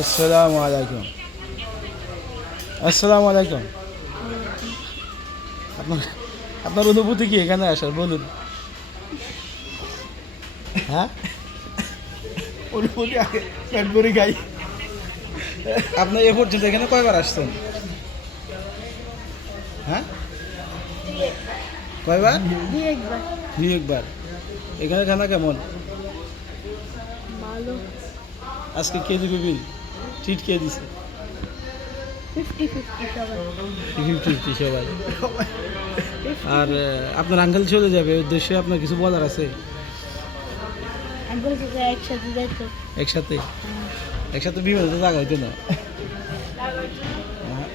আসসালামু আলাইকুম। আসসালামু আলাইকুম। আপনার আপনার অনুভূতি কি এখানে আসার বলুন? হ্যাঁ, অনুভূতি আগে পেট ভরে খাই। আপনি এ পর্যন্ত এখানে কয়বার আসছেন? হ্যাঁ, কয়বার? দুই একবার। এখানে খানা কেমন? ভালো। আজকে কে দিবে বিল? ট্রিট কে দিছে? 50-50 সবাই। 50-50 সবাই। আর আপনার আঙ্কেল চলে যাবে, উদ্দেশ্যে আপনার কিছু বলার আছে? আমি বলছি যে একসাথে যাইতো। একসাথে একসাথে বিমানে তো জায়গা হইতো না। হ্যাঁ।